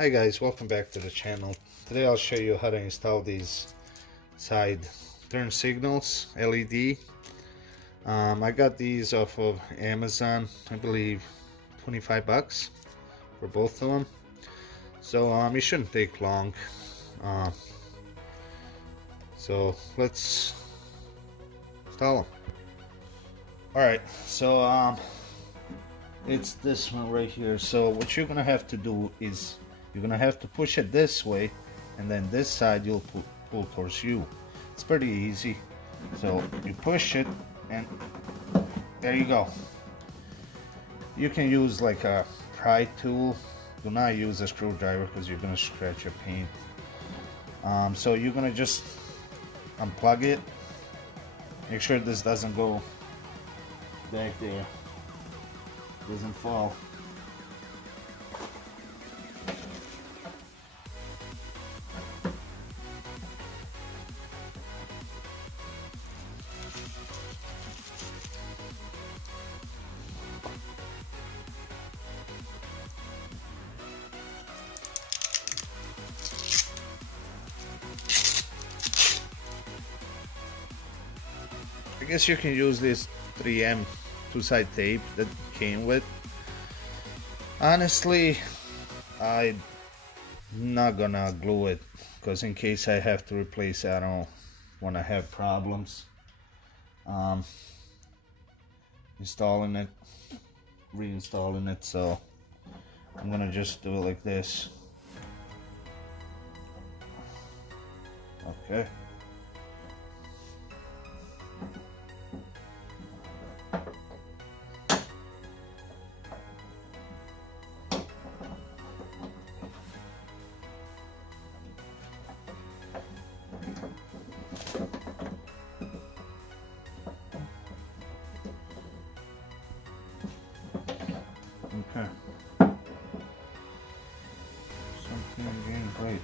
Hi guys, welcome back to the channel. Today I'll show you how to install these side turn signals LED. I got these off of Amazon, I believe 25 bucks for both of them. So it shouldn't take long. So let's install them. Alright, so it's this one right here. So what you're gonna have to do is you're gonna have to push it this way, and then this side you'll pull towards you. It's pretty easy. So you push it, and there you go. You can use like a pry tool. Do not use a screwdriver because you're gonna scratch your paint. So you're gonna just unplug it. Make sure this doesn't go back there. Doesn't fall. I guess you can use this 3M two-side tape that came with. Honestly, I'm not gonna glue it because in case I have to replace it, I don't want to have problems installing it, reinstalling it. So I'm gonna just do it like this. Okay. Okay. Something again, great.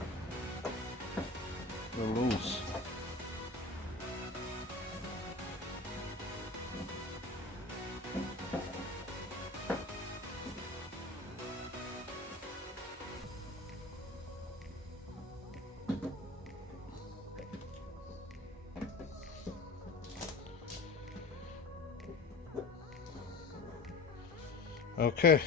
They're loose. Okay.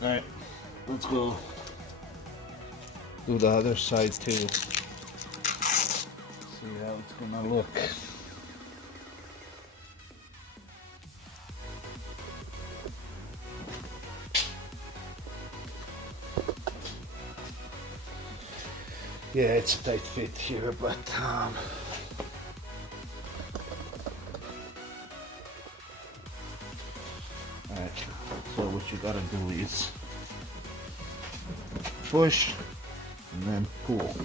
All right, let's go do the other side too. See how it's gonna look. Yeah, it's a tight fit here, but alright, so what you gotta do is push and then pull.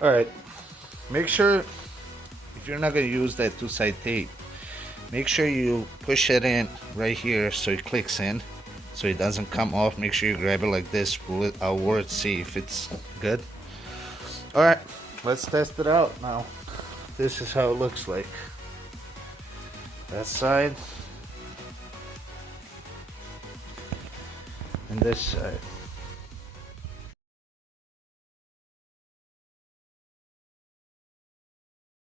Alright, make sure if you're not gonna use that two-side tape, make sure you push it in right here so it clicks in, so it doesn't come off. Make sure you grab it like this, pull it outward, see if it's good. Alright, let's test it out now. This is how it looks like. That side and this side.